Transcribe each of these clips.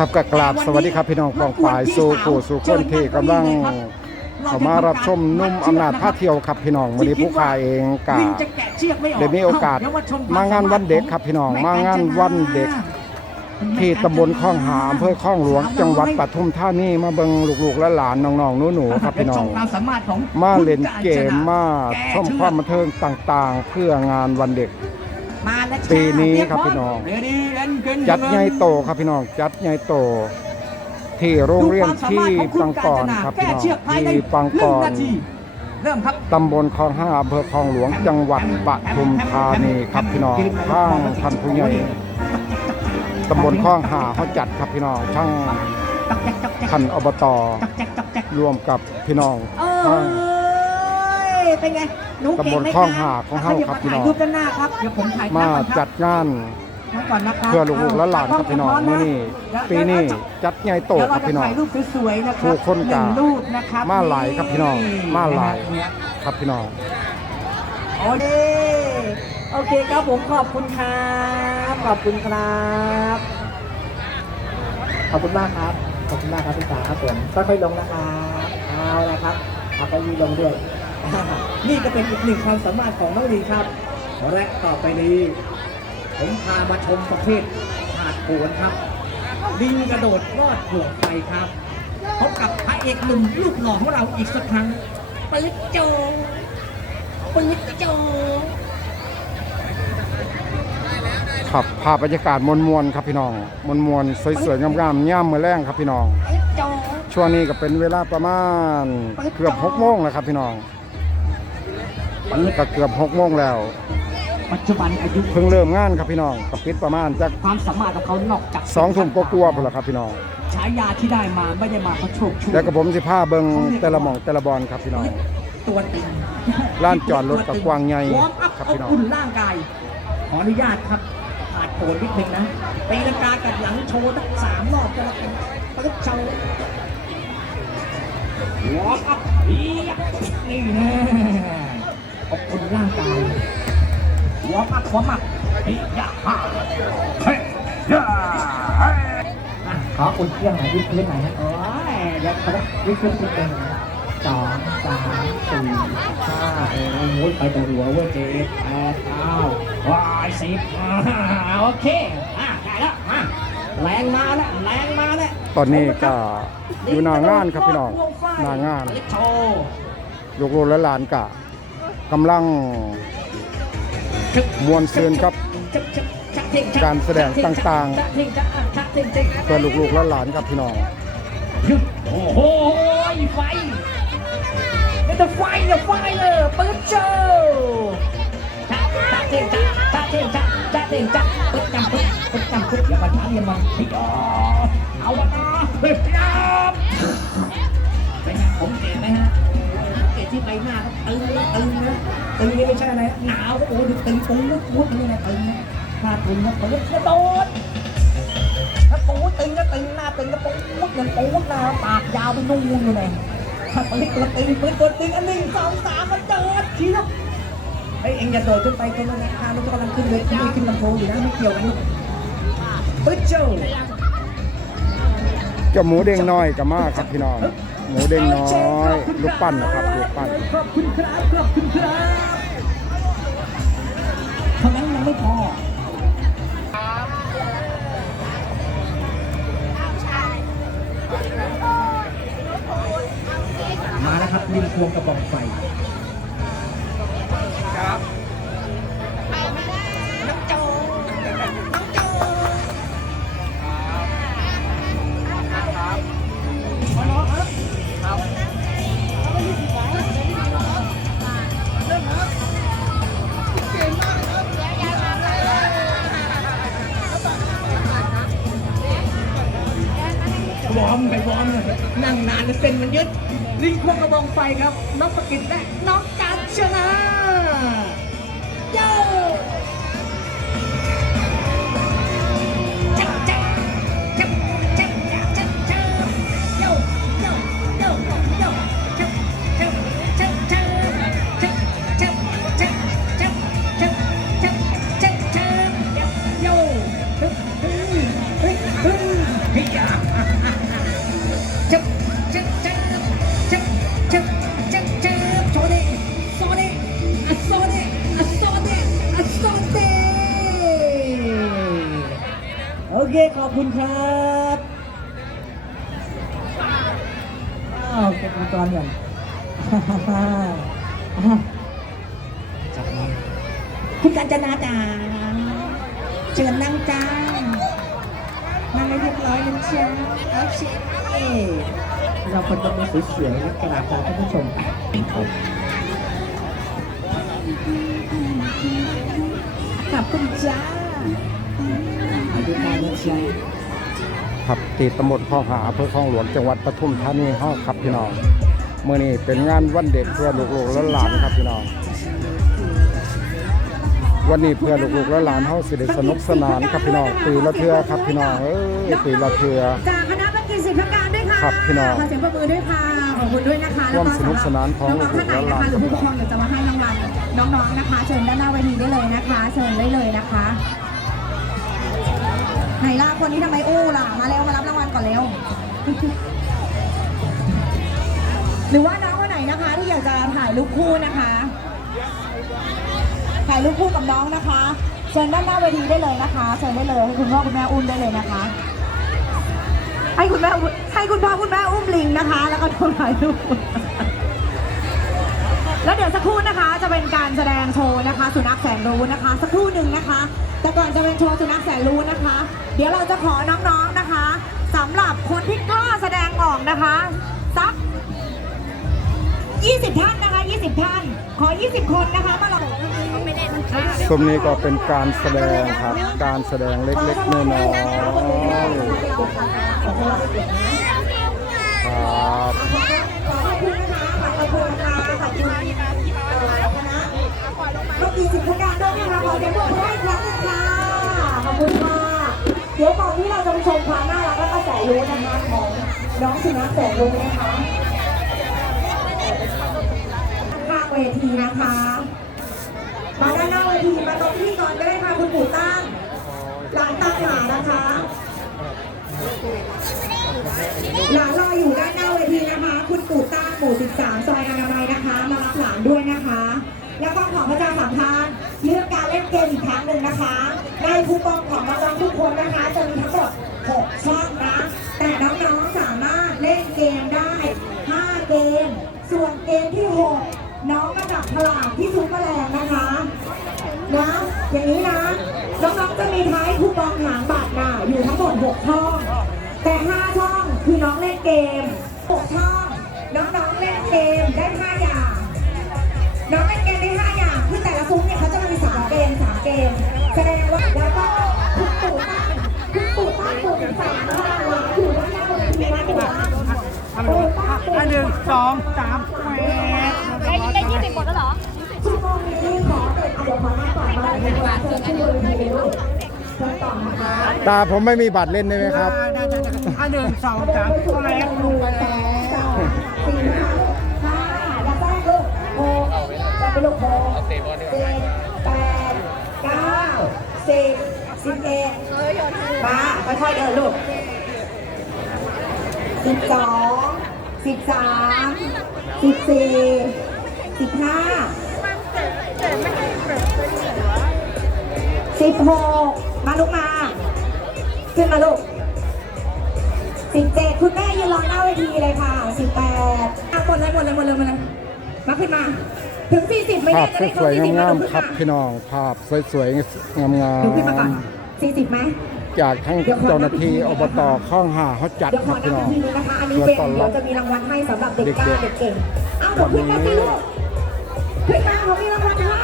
ครับกับกราบสวัสดีครับพี่น้องกองฝ่ายสู่ผู้สู่คนที่กำลังเข้ามารับชมนุ่มอำนาจพาเที่ยวครับพี่น้องวันนี้ผู้ขายเองกาวิ่งจะแกะเชือกไม่ออกได้มีโอกาสเยวชนมางานวันเด็กครับพี่น้องมางานวันเด็กที่ตำบลคลองหามอำเภอคลองหลวง จังหวัดปทุมธานีมาเบิงลูกๆและหลานน้องๆหนูๆครับพี่น้องชมความสามารถของมาเล่นเกมคุณมาแกะชมความบันเทิงต่างๆ เพื่องานวันเด็ก มาแล้วปีนี้ครับพี่น้องจัดใหญ่โตครับพี่น้องจัดใหญ่โต ที่โรงเรียนที่ปังกอนครับพี่น้องที่ปังกอนเริ่มครับตำบลคลองห้าอำเภอคลองหลวงจังหวัดปทุมธานีครับพี่น้องข้างท่านผู้ใหญ่ตำบลคลองห้าเขาจัดครับพี่น้องช่างจักแจ๊กจักแจ๊กท่านอบตจักแจ๊กจักแจ๊กรวมกับพี่น้องเอ้ข้างยเป็นไง หนูเก่งไหมตำบลคลองหาของเฮาครับพี่น้องขยับมาถ่ายรูปด้านหน้าครับเดี๋ยวผมถ่ายมาภพก่อนครับจัดงานมาก่อนนะครับเพื่อลูกๆและหลานครับพี่น้องมื้อนี้ปีนี้จัดใหญ่โตเดี๋ยวคเรารับจะพี่น้อง ถ่ายรูปสวยๆนะครัผู้คนกะหงรูปนะครับมาหลายครับพี่น้องมาหลาย เนี่ยครับพี่น้อง โอเคโอเคครับผมขอบคุณครับขอบคุณครับขอบคุณมากครับขอบคุณมากครับพี่ตาครับผมค่อยๆลงนะครับเอาละครับเอาไปยีลงด้วย นี่ก็เป็นอีกหนึ่งความสามารถของน้องลีครับ และต่อไปนี้ ผมพามาชมประเภทหาดโขนครับลิงกระโดดรอดห่วงไฟครับพบกับพระเอกหนุ่มลูกหล่อของเราอีกสักครั้งปื๊ดโจปื๊ดโจครับภาพบรรยากาศมวลๆครับพี่น้องมวลๆสวยๆงามๆย่ามมือแรงครับพี่น้องปื๊ดโจช่วงนี้ก็เป็นเวลาประมาณเกือบหกโมงแล้วครับพี่น้อง ก็เกือบหกโมงแล้ว ปัจจุบันอายุเพิ่งเริ่มงานครับพี่น้องก็ปิดประมาณจากความสามารถของเขานอกจากสองทุ่มก็กลัวาๆพุ่นละครับพี่น้องฉายาที่ได้มาไม่ได้มาเพราะโชคช่วยแล้วก็ผมสิพาเบิงแต่ละหม่องแต่ละบอลครับพี่น้องตัวตึงลานจอดรถกับกว้างใหญ่วอร์มอัพครับเอาพี่น้องอุ่นร่างกายขออนุญาตครับขาดโผนนิดนึงนะตีลังกากับหลังโชว์ตั้งสามรอบจะแล้วกันปึ๊บโชว์วอร์มอัพเฮียนี่แน่อบอุ่น ร่างกายวอร์มอัพวอร์มอัพเฮียฮ่าเฮ้ยยาเฮ้ยอะขออุ่นเครื่องหน่อยยืดพื้นหน่อยนะโอ้ยเดี๋ยวเขาจะยืดพื้นนิดนึงสองสามสี่ห้าโอ้ยไปตัวหัวเว้ยเจ็ดแปดเก้าวายสิบอ่าโอเคอะได้แล้วมาแรงมาแล้วแรงมาแล้วตอนนี้ก็อยู่หน้างานครับพี่น้องหน้างานโชว์ลูกๆและหลานก็ กำลังมวลซืนครับ การแสดงต่างๆเพื่อลูกๆและหลานครับพี่น้องโอ้โหไฟนี่จะไฟเนี่ยไฟเลยปื๊ดโชว์จ้าจ้าเท่งจ้าจ้าเท่งจ้าจ้าเท่งจ้าปึ๊ดจำปึ๊ดปึ๊ดจำปึ๊ดอย่ามาช้าอย่ามาพี่อ๋อเอาวะนะเฮ้ยพี่น้ำเป็นไงผมเห็นไหมฮะ ที่ใบหน้าเขาตึงนะตึงนะตึงนี่ไม่ใช่อะไรหนาวโอ้ดูตึงปุ้งมุดมุดนี่นะตึงนะถ้าตึงนะปื๊ดกระโดดถ้าปูตึงก็ตึงหน้าตึงก็ปูดเงินปูดหน้าปากยาวไปนู่นอยู่เลยถ้าปืนตัวตึงปืนตัวตึงอันหนึ่งสองสามมันเจิดทีละไอ้ยเอ็งอย่าโดดขึ้นไปตรงนั้นนะคามันกำลังขึ้นเลยขึ้นขึ้นลำโพงอยู่นะไม่เกี่ยวกันลูกปึ๊ดเจ้า เจ้าหมูเด้งน้อยก็มาครับพี่น้องหมูเด้งน้อยลูกปั้นนะครับลูกปั้นขอบคุณครับขอบคุณครับเท่านั้นยังไม่พอมาแล้วครับลิงควงกระบอกไฟ เป็นมันยึดลิงควงกระบองไฟครับน้องประกิตและน้องการชนะ เคขอบคุณครับอ้าวเก็บอุปกรณ์ก่อนจับมาคุณกัญจนาจ๋าเชิญนั่งจ้านั่งให้เรียบร้อยนะจ๊ะโอเคเราคนต้องมาสวยๆนะกราบลาท่านผู้ชมขอบคุณจ้า ขอบคุณค่ะนะจ๊ะครับที่ตำบลคลองหาอำเภอคลองหลวงจังหวัดปทุมธานีเฮาครับพี่น้องเมื่อนี้เป็นงานวันเด็กเพื่อลูกๆและหลานครับพี่น้องวันนี้เพื่อลูกๆและหลานเฮาสิได้สนุกสนานครับพี่น้องปีละเทือครับพี่น้องเอ้ยปีละเทือจากคณะบัญชีศิลปการด้วยค่ะครับพี่น้องขอเสียงปรบมือด้วยค่ะขอบคุณด้วยนะคะร่วมสนุกสนานของน้องๆท่านไหนลูกๆและหนะลานคะหรือผู้ปกครองอยากจะมาให้รางวัลน้องๆนะคะ เชิญด้านหน้าเวทีได้เลยนะคะ เชิญได้เลยนะคะไหนล่ะ คนนี้ทำไมอู้ล่ะ มาเร็วมารับรางวัลก่อนเร็ว หรือว่าน้องคนไหนนะคะ ที่อยากจะถ่ายรูปคู่นะคะ ถ่ายรูปคู่กับน้องนะคะเชิญด้านหน้าเวทีได้เลยนะคะเชิญได้เลยให้คุณพ่อคุณแม่อุ้มได้เลยนะคะ ให้คุณแม่ให้คุณพ่อคุณแม่อุ้มลิงนะคะ แล้วก็ถ่ายรูปแล้วเดี๋ยวสักครู่นะคะจะเป็นการแสดงโชว์นะคะ สุนัขแสนรู้นะคะ สักครู่หนึ่งนะคะ แต่ก่อนจะเป็นโชว์สุนัขแสนรู้นะคะ เดี๋ยวเราจะขอน้องๆนะคะสำหรับคนที่กล้าแสดงออกนะคะสัก 20 ท่านนะคะ 20 ท่าน ขอ 20 คนนะคะมาลองซุ้มนี้ก็เป็นการแสดงครับ การแสดงเล็กๆน้อยๆครับ รถดีสิบประการด้วยนะคะขอเสียงปรบมือให้อีกครั้งหนึงค่ะขอบคุณค่ะเดี๋ยวก่อนที่เราจะไปชมความน่ารักและก็แสรู้นะคะของน้องสุนัขแสนรู้นะคะข้างเวทีนะคะ มาด้านหน้าเวทีมาตรงที่ก่อนก็ได้ค่ะคุณปู่ตั้งหลานตั้งหลานนะคะหลานรออยู่ด้านหน้าเวทีนะคะ คุณปู่ต้าหมู่ 13 ซอยอนามัยนะคะ มารับหลานด้วยนะคะ แล้วก็ขอพระเจ้าสัมพันธ์เรื่องการเล่นเกมอีกครั้งหนึ่งนะคะในคูปองของน้องๆทุกคนนะคะ จะมีทั้งหมด6ช่องนะ แต่น้องๆสามารถเล่นเกมได้ 5 เกม ส่วนเกมที่ 6 น้องมาจับฉลากที่ซุ้มแมลงนะคะนะอย่างนี้นะน้องๆจะมีท้ายคูปองหางบัตรน่ะอยู่ทั้งหมด6ช่องแต่ 5 ช่องคือน้องเล่นเกม6ช่องน้องๆเล่นเกมได้5อย่าง นหนึ่งสองสามแปดได้ได้ยี่สิบหมดแล้วเหรอชั่วโมงนี้ขอเปิดเอาเดี๋ยวขอหน้าก่อนมาเลยดีกว่าเชิญขึ้นบนเวทีเลยลูกเชิญต่อนะคะตาผมไม่มีบัตรเล่นได้ไหมครับได้ได้ได้อันหนึ่งสองสามแปดลงไปแปแล้วดสี่ห้าห้าแล้วแป้งลูกหกจะไปลูกหกเจ็ดแปดเก้าสิบสิบเอ็ดมาค่อยๆเดินลูกสิบสอง สิบสามสิบสี่สิบห้าสิบหกมาลูกมาขึ้นมาลูกสิบเจ็ดคุณแม่ยืนรอหน้าเวทีเลยค่ะสิบแปดอะหมดเลยหมดเลยหมดเลยหมดเลยมาขึ้นมา ถึงสี่สิบไหมภาเนี่พยจะได้ครสบวยสี่สิบๆแล้งาวมขึ้นๆครับมาพี่น้องภาพสวยๆงามหนูขึ้นมาก่อนสี่สิบไหมๆ จากทั้งเจ้าหน้าที่อบตคลองหาเขาจัดเดี๋ยวคขรัอบพี่นับน้อง ทีนึงนะคะ อันนี้เป็นเดี๋ยวจะมีรางวัลให้สำหรับเด็กกล้าเด็กเก่ง เอาเดี๋ยวขึ้นมาสิลูกขึ้นมาเขามีรางวัลให้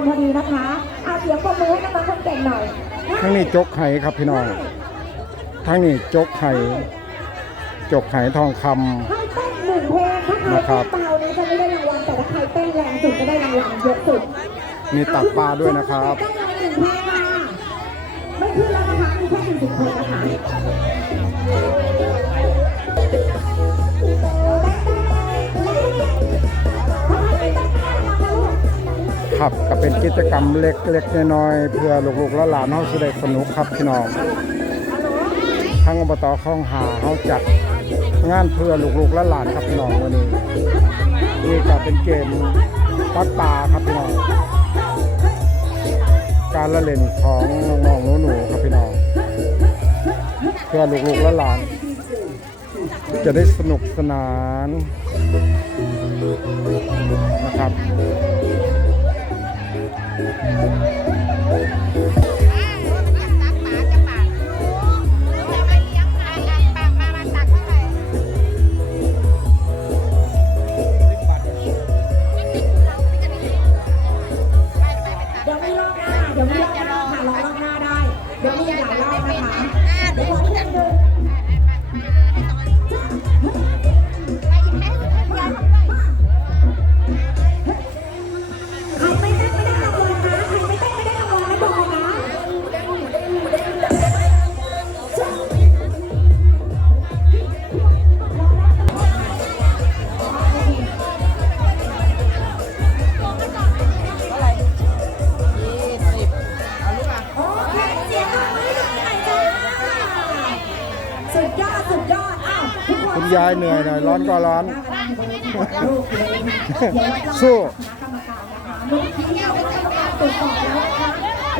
นพอดีนะคะเอาเสียงปรบมือให้น้องๆคนเก่งหน่อยทั้งนี้จกไห้ครับพี่น้องทั้งนี้จกไห้จกไห้ทองคำให้เต้นหนึ่งเพลงถ้าใครนะครับเต้นเบานี้จะไม่ได้รางวัลแต่ถ้าใครเต้นแรงสุดจะได้รางวัลเยอะสุดมีตักปลาด้วยนะครับ เต้นเลยหนึ่งเพลงค่ะไม่ขึ้นแล้วนะคะมีแค่40คนนะคะ ครับก็เป็นกิจกรรมเล็กๆน้อยๆเพื่อลูกๆและหลานเฮาสิได้สนุกครับพี่น้องทั้งอบตคลองหาเฮาจัดงานเพื่อลูกๆและหลานครับพี่น้องวันนี้นี่ก็เป็นเกมปัดปลาครับพี่น้อง การละเล่นของน้องๆหนูๆครับพี่น้อง เพื่อลูกๆและหลาน จะได้สนุกสนานนะครับ เายเหนื่อยหน่อยร้อนก็ร้อน สู้สู้กรรมการนะคะเมื่อกี้เราได้กรรมการตรวจสอบแล้วนะคะ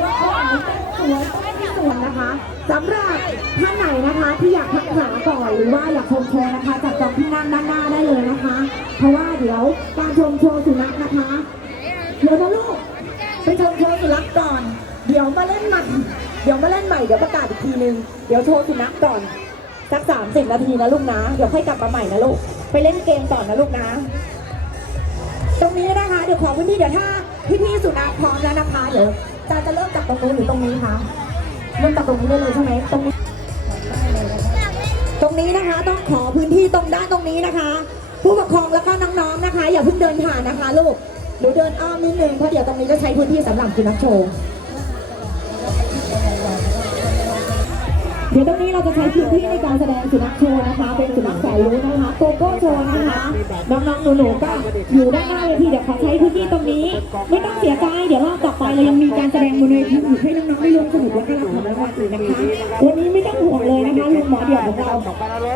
ว่าข้อไหนเป็นสวยต้องไม่สวยนะคะสำหรับท่านไหนนะคะที่อยากทักหาก่อนหรือว่าอยากชมโชว์นะคะจับจองที่นั่งด้านหน้าได้เลยนะคะ เพราะว่าเดี๋ยวการชมโชว์สุนัขนะคะเดี๋ยวนะลูกไปชมโชว์สุนัขก่อน เดี๋ยวมาเล่นใหม่เดี๋ยวมาเล่นใหม่เดี๋ยวประกาศอีกทีนึงเดี๋ยวโชว์สุนัขก่อน สักสามสิบนาทีนะลูกนะ เดี๋ยวค่อยกลับมาใหม่นะลูก ไปเล่นเกมก่อนะลูกนะ ตรงนี้นะคะ เดี๋ยวขอพื้นที่เดี๋ยวถ้าพี่ๆสุนัขพร้อมแล้วนะคะเดี๋ยวจาจะเริ่มจากตรงนู้นหรือตรงนี้คะ เริ่มจากตรงนี้ได้เลยใช่ไหมตรงนี้ ตรงนี้นะคะต้องขอพื้นที่ตรงด้านตรงนี้นะคะ ผู้ปกครองแล้วก็น้องๆนะคะ อย่าเพิ่งเดินผ่านนะคะ ลูกหรือเดินอ้อมนิดนึงเพราะเดี๋ยวตรงนี้จะใช้พื้นที่สำหรับสุนัขโชว์ เดี๋ยวตรงนี้เราจะใช้พื้นที่ในการแสดงสุนัขโชว์นะคะ เป็นสุนัขแสนรู้นะคะโกโก้โชว์นะคะ น้องๆหนูๆก็อยู่ด้านหน้าเวทีเดี๋ยวขอใช้พื้นที่ตรงนี้ ไม่ต้องเสียใจเดี๋ยวรอบต่อไปเรายังมีการแสดงบนเวทีอีกให้น้องๆได้ร่วมสนุกและก็รับของรางวัลอีกนะคะ วันนี้ไม่ต้องห่วงเลยนะคะลุงหมอเดี่ยวของเรา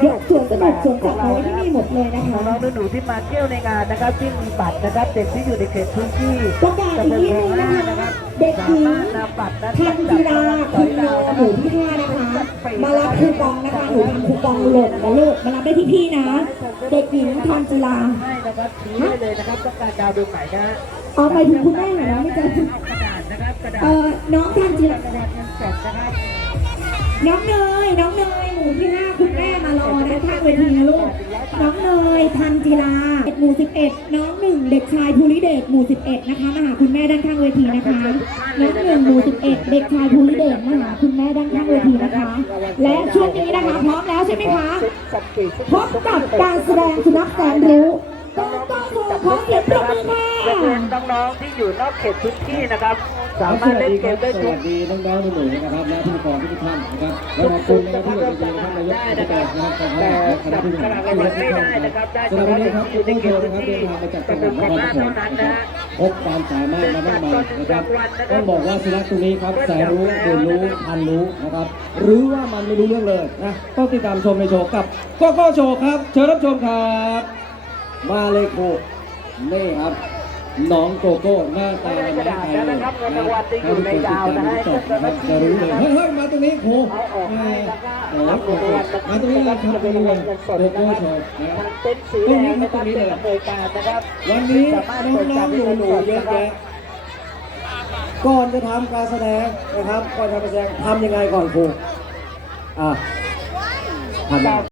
ยกส่วนสนุกส่วนจัดมาไว้ที่นี่หมดเลยนะคะน้องๆหนูๆที่มาเที่ยวในงานนะครับที่มีบัตรนะครับเด็กที่อยู่ในเขตพื้นที่ประกาศอีกนิดนึงนะคะ เด็กหญิงนำบัตรนั้นทันจีราคุณโนหมู่ที่ห้านะคะ มารับคูปองนะคะหนูทำคูปองหล่นนะลูกมารับได้ที่พี่นะ เด็กหญิงทันจีราให้นะครับชี้ได้เลยนะครับต้องการดาวดวงไหนนะฮะเอาไปถึงคุณแม่เหรอนะไม่เจอเอากระดาษนะครับกระดาษเออน้องทันจีรารางวัลเงิ น้องเนย น้องเนย หมู่ที่ห้าคุณแม่มารอนะข้างเวทีนะลูก น้องเนย ทันจีราหมู่สิบเอ็ดน้องหนึ่งเด็กชายภูริเดชหมู่สิบเอ็ดนะคะมาหาคุณแม่ด้านข้างเวทีนะคะ น้องหนึ่งหมู่สิบเอ็ดเด็กชายภูริเดชมาหาคุณแม่ด้านข้างเวทีนะคะ และช่วงนี้นะคะพร้อมแล้วใช่ไหมคะสับปีกพบกับการแสดงสุนัขแสนรู้ ต้องต้องโชว์ขอเสียงปรบมือค่ะเด็กๆน้องๆที่อยู่นอกเขตพื้นที่นะครับ สามารถเล่นเกมได้ทุวักสดีน้องๆหนูๆนะครับและผู้ปกครองทุกท่านนะครับและขอบคุณนะครับที่อยู่ในท่านนายกรัฐมนะครับขอบคุณแต่คณะจับผู้บฉริลากรางวัลไม่ได้นะครับได้สำหเฉรับวันพาะนี้เด็กครับที่ทุอยู่กในโชเขตว์พื้นนะครับที่เดินทางมาจากจังหวัดนครปฐมนะครับพบความสามารถมามากมายนะครับต้องบอกว่าสุนัขตัวนี้ครับแสนรู้เรียนรู้ทันรู้นะครับหรือว่ามันไม่รู้เรื่องเลยนะต้องติดตามชมในโชว์กับโก็ก็โชว์ครับเชิญรับชมครับ มาเลยโคนี่ครับน้องโกโก้หน้าตาไม่ได้กระดาษแล้วนะครับเงินรางวัลที่อยู่ในดาวนะฮะจบนะครับจะรู้เลยเฮ้ยเฮ้ยมาตรงนี้โคเอาออกให้แล้วก็โอ้รับโหรางวัลมาตรงนี้เลยครับตรงนี้โกโก้ชรับนะทางเต็นท์สีแดงนะครับเป็นอำนวยวันนี้น้องๆหเงินนูสดๆเยอะแยะก่อนจะทำการแสดงนะครับก่อนทำการแสดงทำยังไงก่อนครูอะทำยัง